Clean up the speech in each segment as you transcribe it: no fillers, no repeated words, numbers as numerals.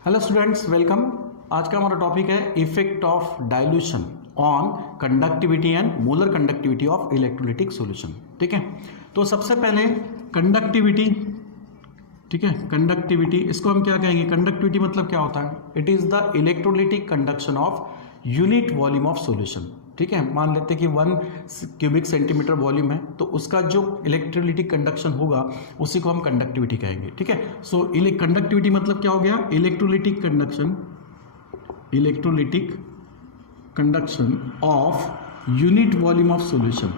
Hello students, welcome. आज का हमारा टॉपिक है effect of dilution on conductivity and molar conductivity of electrolytic solution. ठीक है, तो सबसे पहले कंडक्टिविटी। ठीक है, कंडक्टिविटी इसको हम क्या कहेंगे? कंडक्टिविटी मतलब क्या होता है? It is the electrolytic conduction of unit volume of solution. ठीक है, मान लेते हैं कि 1 क्यूबिक सेंटीमीटर वॉल्यूम है, तो उसका जो इलेक्ट्रोलिटिक कंडक्शन होगा उसी को हम कंडक्टिविटी कहेंगे। ठीक है, सो कंडक्टिविटी मतलब क्या हो गया? Electrolytic conduction of unit volume of solution.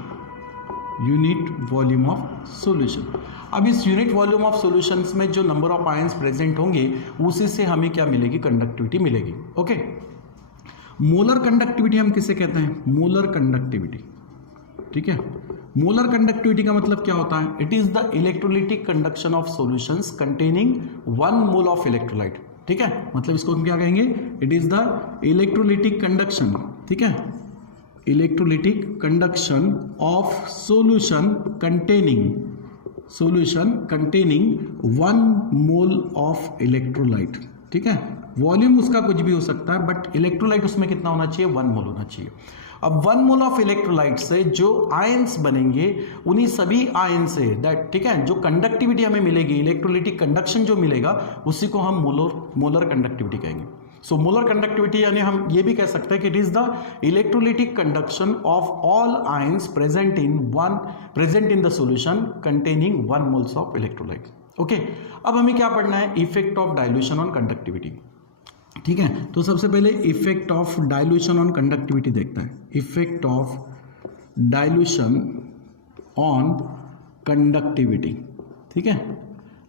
अब इस यूनिट वॉल्यूम ऑफ सॉल्यूशंस में जो नंबर ऑफ आयंस प्रेजेंट होंगे उसी से हमें क्या मिलेगी? कंडक्टिविटी मिलेगी। ओके, मोलर कंडक्टिविटी हम किसे कहते हैं? Molar conductivity. ठीक है, मोलर कंडक्टिविटी का मतलब क्या होता है? It is the electrolytic conduction of solutions containing 1 mole of electrolyte. ठीक है, मतलब इसको हम क्या कहेंगे? It is the electrolytic conduction. ठीक है, electrolytic conduction of solution containing 1 mole of electrolyte. ठीक है, वॉल्यूम उसका कुछ भी हो सकता है, बट इलेक्ट्रोलाइट उसमें कितना होना चाहिए? 1 मोल होना चाहिए। अब 1 मोल ऑफ इलेक्ट्रोलाइट से जो आयंस बनेंगे उन्हीं सभी आयन से दैट, ठीक है, जो कंडक्टिविटी हमें मिलेगी, इलेक्ट्रोलिटिक कंडक्शन जो मिलेगा उसी को हम मोलर कंडक्टिविटी कहेंगे। सो मोलर कंडक्टिविटी यानी हम ये भी कह सकते हैं कि it is the electrolytic conduction of all ions present in the solution containing 1 moles of electrolyte. Okay, अब हमें क्या पढ़ना है? Effect of dilution on conductivity. ठीक है, तो सबसे पहले effect of dilution on conductivity देखते हैं। Effect of dilution on conductivity. ठीक है,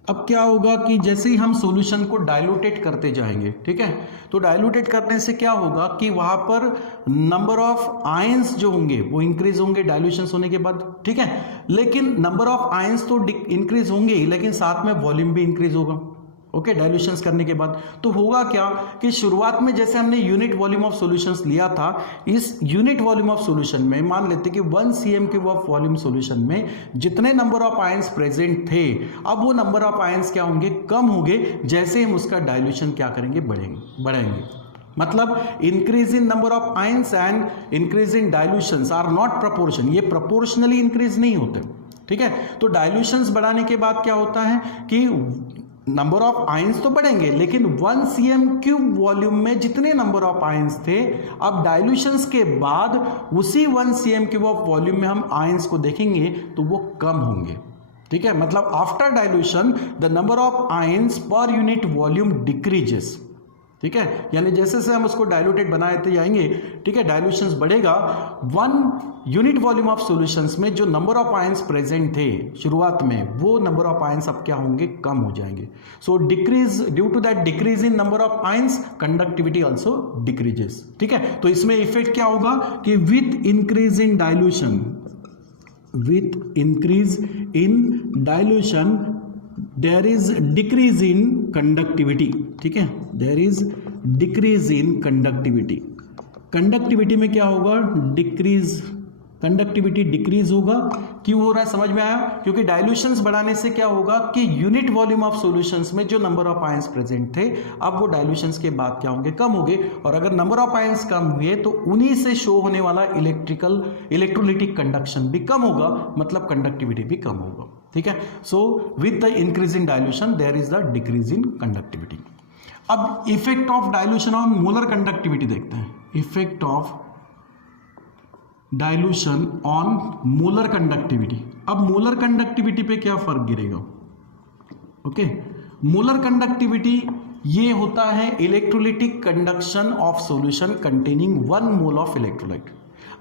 अब क्या होगा कि जैसे ही हम सॉल्यूशन को डाइल्यूटेट करते जाएंगे, ठीक है, तो डाइल्यूटेट करने से क्या होगा कि वहां पर नंबर ऑफ आयंस जो होंगे वो इंक्रीज होंगे डाइल्यूशन होने के बाद। ठीक है, लेकिन नंबर ऑफ आयंस तो इंक्रीज होंगे ही, लेकिन साथ में वॉल्यूम भी इंक्रीज होगा। ओके, डाइल्यूशंस करने के बाद तो होगा क्या कि शुरुआत में जैसे हमने यूनिट वॉल्यूम ऑफ सॉल्यूशंस लिया था, इस यूनिट वॉल्यूम ऑफ सॉल्यूशन में मान लेते कि 1 cm³ ऑफ वॉल्यूम सॉल्यूशन में जितने नंबर ऑफ आयंस प्रेजेंट थे, अब वो नंबर ऑफ आयंस क्या होंगे? कम होंगे। जैसे हम उसका डाइल्यूशन क्या करेंगे? बढ़ाएंगे। मतलब increase in number of ions and increase in dilutions are not proportion, ये प्रोपोर्शनली इंक्रीज नहीं होते। ठीक है, तो डाइल्यूशंस बढ़ाने के बाद क्या होता है कि नंबर ऑफ आयंस तो बढ़ेंगे, लेकिन 1 cm³ वॉल्यूम में जितने नंबर ऑफ आयंस थे, अब डाइल्यूशंस के बाद उसी 1 cm³ ऑफ वॉल्यूम में हम आयंस को देखेंगे तो वो कम होंगे। ठीक है, मतलब after dilution the number of ions per unit volume decreases. ठीक है, यानी जैसे से हम उसको डाइल्यूटेड बनाते जाएंगे, ठीक है, डाइल्यूशंस बढ़ेगा। 1 यूनिट वॉल्यूम ऑफ सॉल्यूशंस में जो नंबर ऑफ आयंस प्रेजेंट थे शुरुआत में, वो नंबर ऑफ आयंस अब क्या होंगे? कम हो जाएंगे। So decrease, due to that decrease in number of ions conductivity also decreases. ठीक है, तो इसमें इफेक्ट क्या होगा कि with increase in dilution there is decrease in conductivity. ठीक है, there is decrease in conductivity में क्या होगा? कंडक्टिविटी डिक्रीज होगा। क्यों हो रहा है? समझ में आया? क्योंकि डाइल्यूशंस बढ़ाने से क्या होगा कि यूनिट वॉल्यूम ऑफ सॉल्यूशंस में जो नंबर ऑफ आयंस प्रेजेंट थे, अब वो डाइल्यूशंस के बाद क्या होंगे? कम होंगे। और अगर नंबर ऑफ आयंस कम हुए तो उन्हीं से शो होने वाला इलेक्ट्रोलिटिक कंडक्शन भी कम होगा, मतलब कंडक्टिविटी भी कम होगा। ठीक है, so with the increase in dilution there is the decrease in conductivity. अब effect of dilution on molar conductivity देखते हैं। Effect of dilution on molar conductivity. अब मोलर कंडक्टिविटी पे क्या फर्क गिरेगा? ओके, मोलर कंडक्टिविटी ये होता है electrolytic conduction of solution containing 1 mole of electrolyte.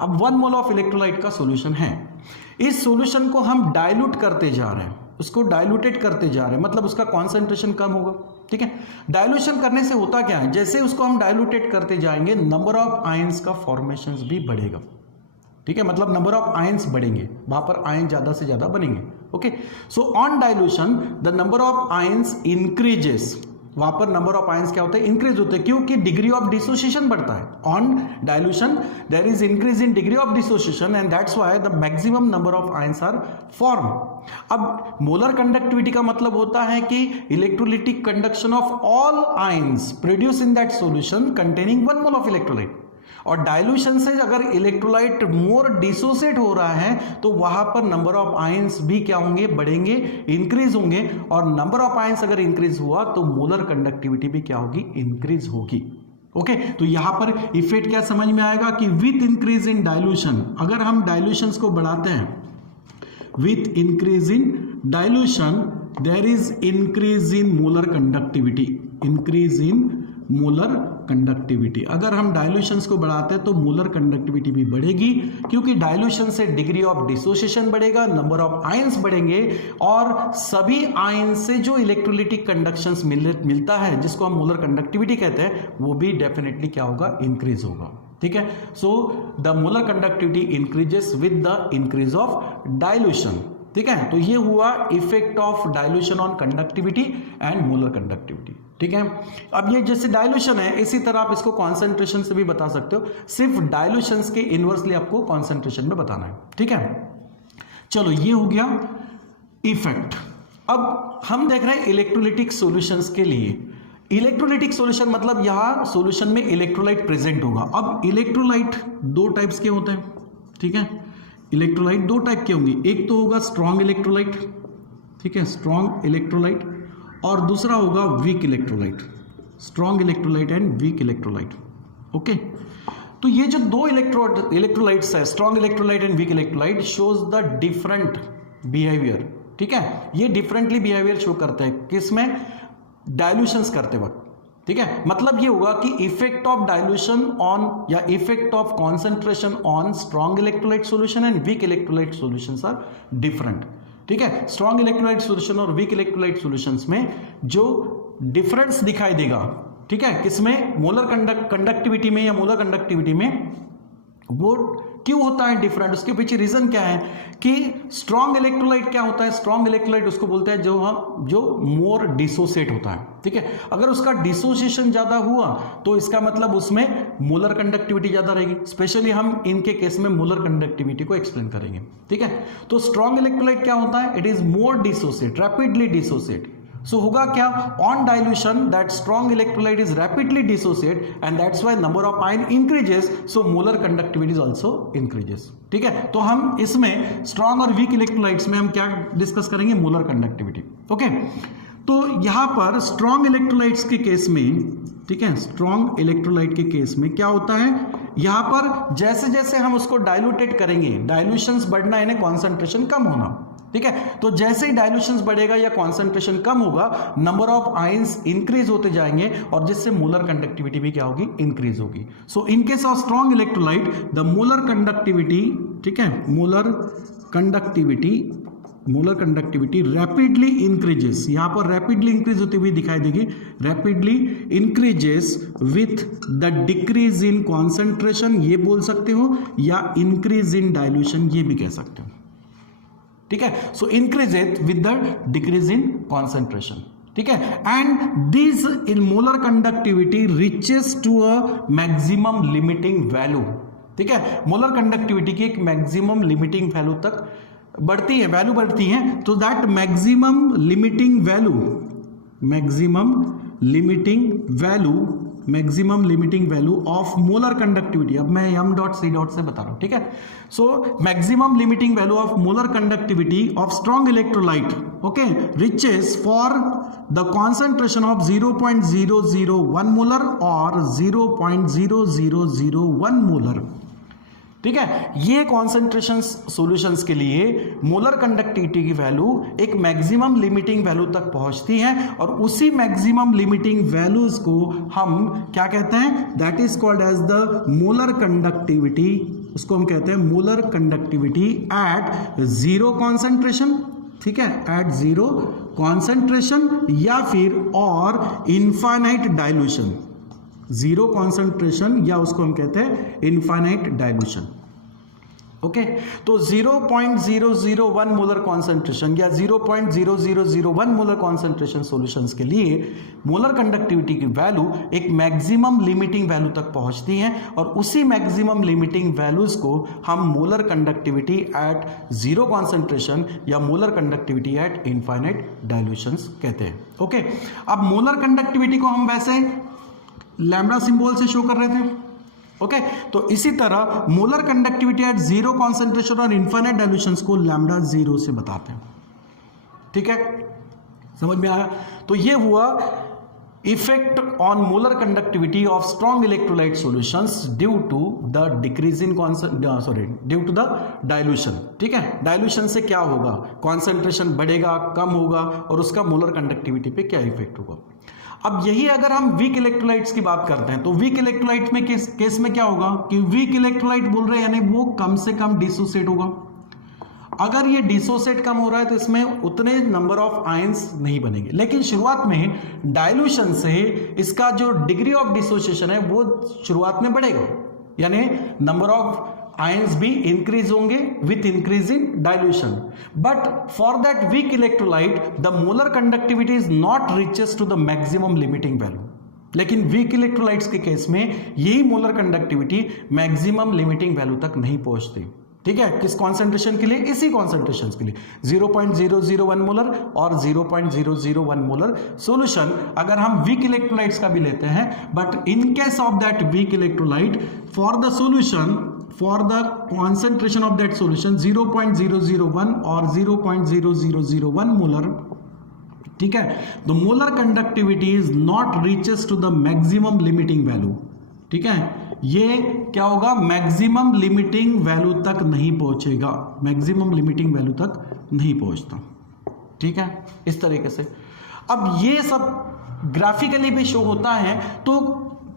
अब 1 मोल ऑफ इलेक्ट्रोलाइट का सॉल्यूशन है, इस सॉल्यूशन को हम डाइल्यूट करते जा रहे हैं, उसको डाइल्यूटेड करते जा रहे हैं, मतलब उसका कॉन्सेंट्रेशन कम होगा। ठीक है, डाइल्यूशन करने से होता क्या है? जैसे उसको हम डाइल्यूटेड करते जाएंगे, नंबर ऑफ आयंस का फॉर्मेशन भी बढ़ेगा। ठीक है, मतलब नंबर ऑफ आयंस बढ़ेंगे, वहां पर आयन ज्यादा से ज्यादा बनेंगे। Okay, so on dilution the number of ions increases. वहां पर नंबर ऑफ आयंस क्या होते हैं, इंक्रीज होते हैं, क्योंकि डिग्री ऑफ डिसोसिएशन बढ़ता है. On dilution there is increase in degree of dissociation and that's why the maximum number of ions are form. अब मोलर कंडक्टिविटी का मतलब होता है कि electrolytic conduction of all ions produce in that solution containing 1 mole of electrolyte. और dilution से अगर electrolyte मोर dissociate हो रहा है तो वहां पर नंबर ऑफ आयंस भी क्या होंगे, बढ़ेंगे, इंक्रीज होंगे. और नंबर ऑफ आयंस अगर इंक्रीज हुआ तो मोलर कंडक्टिविटी भी क्या होगी, इंक्रीज होगी. ओके, तो यहां पर इफेक्ट क्या समझ में आएगा कि विथ इंक्रीज इन डाइल्यूशन, अगर हम डाइल्यूशंस को बढ़ाते हैं, with increase in dilution there is increase in molar conductivity. Increase in molar conductivity, अगर हम डाइल्यूशंस को बढ़ाते हैं तो मोलर कंडक्टिविटी भी बढ़ेगी, क्योंकि डाइल्यूशन से डिग्री ऑफ डिसोसिएशन बढ़ेगा, नंबर ऑफ आयंस बढ़ेंगे और सभी आयंस से जो इलेक्ट्रोलिटिक कंडक्शंस मिलता है जिसको हम मोलर कंडक्टिविटी कहते हैं वो भी डेफिनेटली क्या होगा, इंक्रीज होगा. ठीक है, so the molar conductivity increases with the increase of dilution. ठीक है, तो ये हुआ effect of dilution on conductivity and molar conductivity. ठीक है, अब ये जैसे डाइल्यूशन है इसी तरह आप इसको कॉन्सेंट्रेशन से भी बता सकते हो, सिर्फ डाइल्यूशंस के इनवर्सली आपको कॉन्सेंट्रेशन में बताना है. ठीक है, चलो ये हो गया इफेक्ट. अब हम देख रहे हैं इलेक्ट्रोलिटिक सॉल्यूशंस के लिए. इलेक्ट्रोलिटिक सॉल्यूशन मतलब यहां सॉल्यूशन में इलेक्ट्रोलाइट प्रेजेंट होगा. अब इलेक्ट्रोलाइट दो टाइप्स के होते हैं. ठीक है, इलेक्ट्रोलाइट दो टाइप के होंगे, एक तो होगा स्ट्रॉन्ग इलेक्ट्रोलाइट. ठीक है, स्ट्रॉन्ग इलेक्ट्रोलाइट, और दूसरा होगा weak electrolyte. Strong electrolyte and weak electrolyte. Okay, तो ये जो दो इलेक्ट्रोलाइट्स है, strong electrolyte and weak electrolyte, shows the different behaviour. ठीक है, ये डिफरेंटली बिहेवियर शो करते हैं किसमें, डाइल्यूशंस करते वक्त. ठीक है, मतलब ये होगा कि इफेक्ट ऑफ डाइल्यूशन ऑन या effect of concentration on strong electrolyte solution and weak electrolyte solutions are different. ठीक है, स्ट्रॉन्ग इलेक्ट्रोलाइट सॉल्यूशन और वीक इलेक्ट्रोलाइट सॉल्यूशंस में जो डिफरेंस दिखाई देगा, ठीक है, किसमें, मोलर कंडक्टिविटी में या मोलर कंडक्टिविटी में, वो क्यों होता है डिफरेंट, उसके पीछे रीजन क्या है कि स्ट्रॉन्ग इलेक्ट्रोलाइट क्या होता है, स्ट्रॉन्ग इलेक्ट्रोलाइट उसको बोलते हैं जो मोर डिसोसिएट होता है. ठीक है, अगर उसका डिसोसिएशन ज्यादा हुआ तो इसका मतलब उसमें मोलर कंडक्टिविटी ज्यादा रहेगी. स्पेशली हम इनके केस में मोलर कंडक्टिविटी को एक्सप्लेन करेंगे. ठीक है, तो स्ट्रॉन्ग इलेक्ट्रोलाइट क्या होता है, it is more dissociate, rapidly dissociate. So होगा क्या, on dilution that strong electrolyte is rapidly dissociate and that's why number of ion increases, so molar conductivity is also increases. ठीक है, तो हम इसमें स्ट्रॉन्ग और वीक इलेक्ट्रोलाइट्स में हम क्या डिस्कस करेंगे, मोलर कंडक्टिविटी. ओके, तो यहां पर स्ट्रॉन्ग इलेक्ट्रोलाइट्स के केस में, ठीक है, स्ट्रॉन्ग इलेक्ट्रोलाइट के केस में क्या होता है, यहां पर जैसे जैसे हम उसको डाइल्यूटेड करेंगे, डाइल्यूशंस बढ़ना यानी कॉन्सेंट्रेशन कम होना. ठीक है, तो जैसे ही डाइल्यूशंस बढ़ेगा या कॉन्सेंट्रेशन कम होगा, नंबर ऑफ आयंस इंक्रीज होते जाएंगे और जिससे मोलर कंडक्टिविटी भी क्या होगी, इंक्रीज होगी. So in case of strong electrolyte the molar conductivity, ठीक है, मोलर कंडक्टिविटी रैपिडली इंक्रीजेस. यहां पर रैपिडली इंक्रीज होती हुई दिखाई देगी, rapidly increases with the decrease in concentration, ये बोल सकते हो, या इंक्रीज इन डाइल्यूशन, ये भी कह सकते हो. ठीक है, so increase with the decrease in concentration. ठीक है, and this in molar conductivity reaches to a maximum limiting value. ठीक है, मोलर कंडक्टिविटी की एक मैक्सिमम लिमिटिंग वैल्यू तक बढ़ती है, वैल्यू बढ़ती है. तो that maximum limiting value of molar conductivity, अब मैं m डॉट c डॉट से बता रहा हूं. ठीक है, so maximum limiting value of molar conductivity of strong electrolyte, okay, reaches for the concentration of 0.001 molar और 0.0001 मोलर. ठीक है, ये कॉन्सेंट्रेशन सॉल्यूशंस के लिए मोलर कंडक्टिविटी की वैल्यू एक मैक्सिमम लिमिटिंग वैल्यू तक पहुंचती है और उसी मैक्सिमम लिमिटिंग वैल्यूज को हम क्या कहते हैं, that is called as the molar conductivity. उसको हम कहते हैं molar conductivity at zero concentration. ठीक है, एट जीरो कॉन्सेंट्रेशन या फिर और इनफाइनाइट डाइल्यूशन. जीरो कॉन्सेंट्रेशन या उसको हम कहते हैं इनफाइनाइट डाइल्यूशन. ओके तो 0.001 मोलर कॉन्सेंट्रेशन या 0.0001 मोलर कॉन्सेंट्रेशन सॉल्यूशंस के लिए मोलर कंडक्टिविटी की वैल्यू एक मैक्सिमम लिमिटिंग वैल्यू तक पहुंचती है और उसी मैक्सिमम लिमिटिंग वैल्यूज को हम molar conductivity at zero concentration या molar conductivity at infinite dilutions कहते हैं। ओके अब मोलर कंडक्टिविटी को हम वैसे लैम्डा सिंबल से शो कर रहे थे। ओके तो इसी तरह molar conductivity at zero concentration और इनफाइनाइट डाइल्यूशंस को लैम्डा जीरो से बताते हैं। ठीक है समझ में आया। तो ये हुआ effect on molar conductivity of strong electrolyte solutions due to the decrease in due to the dilution. ठीक है डाइल्यूशन से क्या होगा, कॉन्सेंट्रेशन बढ़ेगा कम होगा और उसका मोलर कंडक्टिविटी पे क्या इफेक्ट होगा। अब यही अगर हम वीक इलेक्ट्रोलाइट्स की बात करते हैं तो वीक इलेक्ट्रोलाइट में केस में क्या होगा कि वीक इलेक्ट्रोलाइट बोल रहे हैं यानी वो कम से कम डिसोसिएट होगा। अगर ये डिसोसिएट कम हो रहा है तो इसमें उतने नंबर ऑफ आयंस नहीं बनेंगे, लेकिन शुरुआत में डाइल्यूशन से इसका जो डिग्री ऑफ डिसोसिएशन है वो शुरुआत में बढ़ेगा, यानी नंबर ऑफ आयंस भी इंक्रीज होंगे with increase in dilution. But for that weak electrolyte the molar conductivity is not reaches to the maximum limiting value. लेकिन वीक इलेक्ट्रोलाइट्स के केस में यही molar conductivity maximum limiting value तक नहीं पहुंचती। ठीक है किस कॉन्सेंट्रेशन के लिए, इसी कॉन्सेंट्रेशन के लिए 0.001 मोलर और 0.001 मोलर सॉल्यूशन अगर हम वीक इलेक्ट्रोलाइट्स का भी लेते हैं, but in case of that weak electrolyte for the solution for the concentration of that solution 0.001 और 0.0001 मोलर। ठीक है the molar conductivity is not reaches to the maximum limiting value. ठीक है ये क्या होगा, मैक्सिमम लिमिटिंग वैल्यू तक नहीं पहुंचेगा, मैक्सिमम लिमिटिंग वैल्यू तक नहीं पहुंचता। ठीक है इस तरीके से। अब ये सब ग्राफिकली भी शो होता है, तो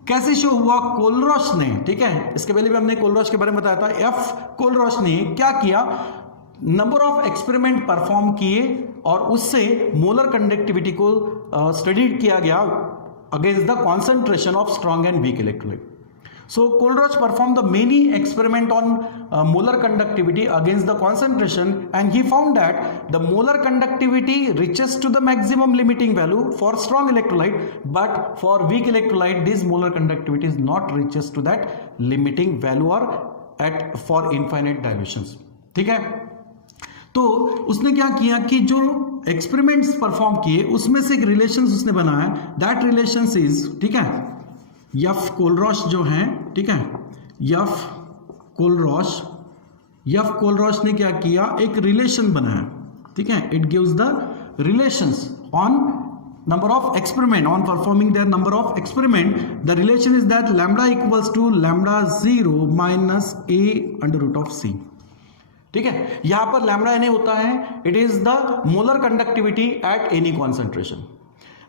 कैसे शो हुआ, कोलरॉश ने, ठीक है इसके पहले भी हमने कोलरॉश के बारे में बताया था, एफ कोलरॉश ने क्या किया, नंबर ऑफ एक्सपेरिमेंट परफॉर्म किए और उससे मोलर कंडक्टिविटी को स्टडी किया गया against the concentration of strong and weak electrolyte. So Kohlrausch performed the many experiment on molar conductivity against the concentration, and he found that the molar conductivity reaches to the maximum limiting value for strong electrolyte, but for weak electrolyte this molar conductivity is not reaches to that limiting value or at for infinite dilutions। ठीक है तो उसने क्या किया कि जो experiments perform किए उसमें से एक रिलेशंस उसने बनाया, दैट रिलेशंस इज, ठीक है यफ कोलरॉश जो हैं, ठीक है यफ कोलरॉश ने क्या किया, एक रिलेशन बनाया। ठीक है it gives the relations on number of experiment on performing their number of experiment. The relation is that lambda equals to lambda 0 minus a under root of c। ठीक है यहां पर लैम्डा एन होता है, it is the molar conductivity at any concentration.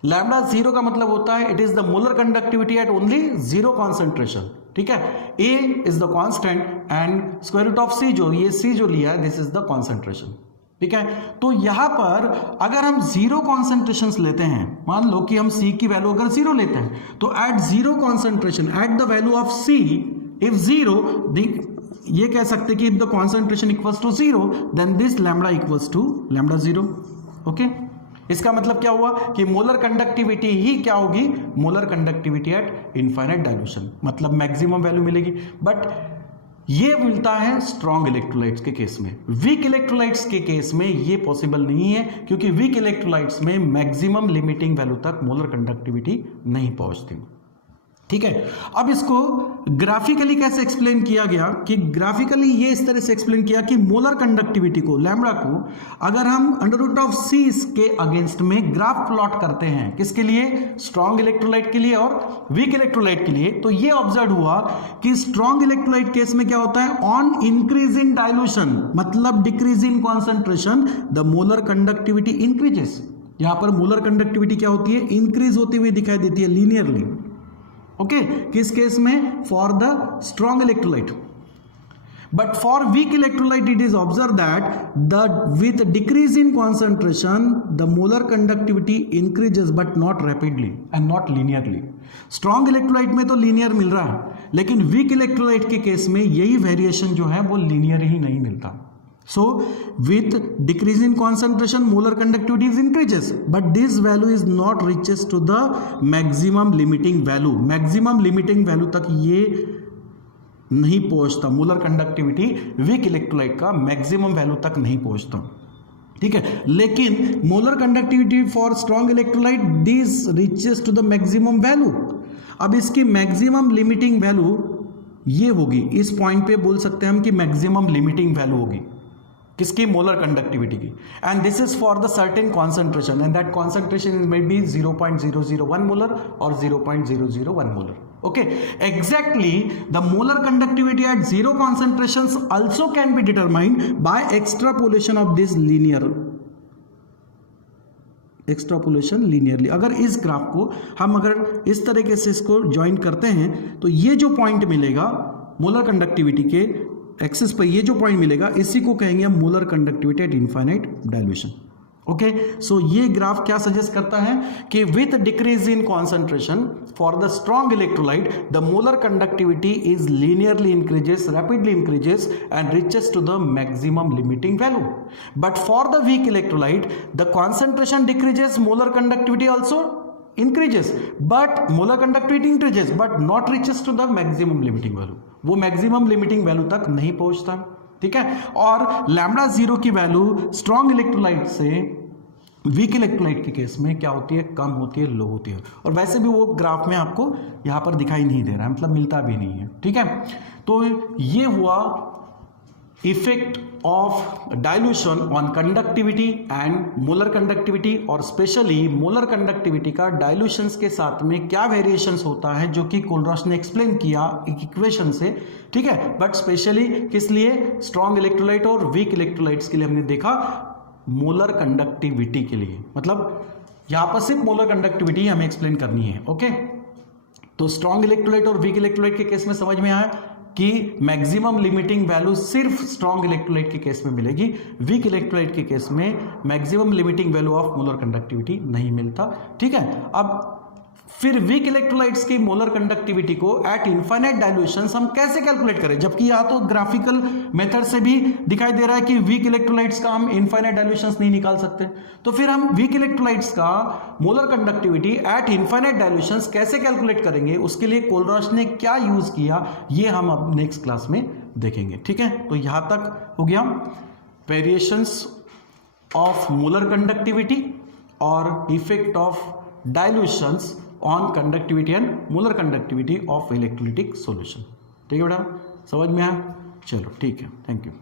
Lambda 0 का मतलब होता है it is the molar conductivity at only 0 concentration. ठीक है a is the constant and square root of c जो ये c जो लिया है दिस इज द कॉन्सेंट्रेशन। ठीक है तो यहां पर अगर हम 0 कॉन्सेंट्रेशन लेते हैं, मान लो कि हम c की वैल्यू अगर 0 लेते हैं तो at 0 concentration at the value of c if 0 ये कह सकते कि if the concentration equals to 0 then this lambda equals to lambda 0। Okay इसका मतलब क्या हुआ कि मोलर कंडक्टिविटी ही क्या होगी, molar conductivity at infinite dilution, मतलब मैक्सिमम वैल्यू मिलेगी। बट ये मिलता है स्ट्रॉन्ग इलेक्ट्रोलाइट्स के केस में। वीक इलेक्ट्रोलाइट्स के केस में ये पॉसिबल नहीं है क्योंकि वीक इलेक्ट्रोलाइट्स में मैक्सिमम लिमिटिंग वैल्यू तक मोलर कंडक्टिविटी नहीं पहुंचती। ठीक है अब इसको ग्राफिकली कैसे एक्सप्लेन किया गया कि ग्राफिकली ये इस तरह से एक्सप्लेन किया कि मोलर कंडक्टिविटी को लैम्डा को अगर हम अंडर रूट ऑफ c के अगेंस्ट में ग्राफ प्लॉट करते हैं, किसके लिए, स्ट्रॉन्ग इलेक्ट्रोलाइट के लिए और वीक इलेक्ट्रोलाइट के लिए, तो ये ऑब्जर्व हुआ कि स्ट्रॉन्ग इलेक्ट्रोलाइट केस में क्या होता है, ऑन इंक्रीज इन डाइल्यूशन मतलब decrease in concentration the molar conductivity increases. यहां पर मोलर कंडक्टिविटी क्या होती है, इंक्रीज होती हुई दिखाई देती है लीनियरली। ओके किस केस में, for the strong electrolyte. But for weak electrolyte it is observe that the with decrease in concentration the molar conductivity increases but not rapidly and not linearly. Strong electrolyte में तो linear मिल रहा है लेकिन weak electrolyte के case में यही variation जो है वो लीनियर ही नहीं मिलता. So with decrease in concentration molar conductivity is increases, but this value is not reaches to the maximum limiting value. Maximum limiting value तक ये नहीं पहुंचता. मोलर कंडक्टिविटी वीक इलेक्ट्रोलाइट का मैक्सिमम वैल्यू तक नहीं पहुंचता. ठीक है, लेकिन molar conductivity for strong electrolyte this reaches to the maximum value. अब इसकी मैक्सिमम लिमिटिंग वैल्यू ये होगी. इस पॉइंट पे बोल सकते हैं हम कि मैक्सिमम लिमिटिंग वैल्यू होगी किसकी? मोलर कंडक्टिविटी की. And this is for the certain concentration and that concentration is may be 0.001 molar और 0.001 molar. Okay, exactly the molar conductivity at zero concentrations also can be determined by extrapolation of this extrapolation linearly. अगर इस graph को हम अगर इस तरीके से इसको ज्वाइन करते हैं तो ये जो पॉइंट मिलेगा मोलर कंडक्टिविटी के एक्सिस पर, ये जो पॉइंट मिलेगा इसी को कहेंगे हम molar conductivity at infinite dilution. Okay, so ये ग्राफ क्या सजेस्ट करता है कि with decrease in concentration for the strong electrolyte the molar conductivity is linearly increases, rapidly increases and reaches to the maximum limiting value. But for the weak electrolyte the concentration decreases, molar conductivity also increases, but molar conductivity increases but not reaches to the maximum limiting value. वो maximum limiting value तक नहीं पहुंचता. ठीक है, और lambda zero की value strong electrolyte से weak electrolyte के केस में क्या होती है? कम होती है, लो होती है. और वैसे भी वो ग्राफ में आपको यहां पर दिखाई नहीं दे रहा है, मतलब मिलता भी नहीं है. ठीक है, तो ये हुआ effect of dilution on conductivity and molar conductivity, और स्पेशली मोलर कंडक्टिविटी का डाइल्यूशंस के साथ में क्या वेरिएशंस होता है जो कि कोलरॉस ने एक्सप्लेन किया एक इक्वेशन से. ठीक है, बट स्पेशली किस लिए? स्ट्रॉन्ग इलेक्ट्रोलाइट और वीक इलेक्ट्रोलाइट्स के लिए हमने देखा मोलर कंडक्टिविटी के लिए. मतलब यहां पर सिर्फ मोलर कंडक्टिविटी हमें एक्सप्लेन करनी है. ओके, तो स्ट्रॉन्ग इलेक्ट्रोलाइट और वीक इलेक्ट्रोलाइट के केस में समझ में आया कि मैक्सिमम लिमिटिंग वैल्यू सिर्फ स्ट्रॉन्ग इलेक्ट्रोलाइट के केस में मिलेगी, वीक इलेक्ट्रोलाइट के केस में maximum limiting value of molar conductivity नहीं मिलता. ठीक है, अब फिर वीक इलेक्ट्रोलाइट्स की मोलर कंडक्टिविटी को एट इनफाइनाइट डाइल्यूशंस हम कैसे कैलकुलेट करें? जबकि यहां तो ग्राफिकल मेथड से भी दिखाई दे रहा है कि वीक इलेक्ट्रोलाइट्स का हम इनफाइनाइट डाइल्यूशंस नहीं निकाल सकते. तो फिर हम वीक इलेक्ट्रोलाइट्स का molar conductivity at infinite dilutions कैसे कैलकुलेट करेंगे? उसके लिए कोलरॉस ने क्या यूज किया ये हम अब नेक्स्ट क्लास में देखेंगे. ठीक है, तो यहां तक हो गया वेरिएशंस ऑफ मोलर कंडक्टिविटी और effect of dilutions on conductivity and molar conductivity of electrolytic solution. ठीक है बेटा, समझ में आया? चलो ठीक है, थैंक यू.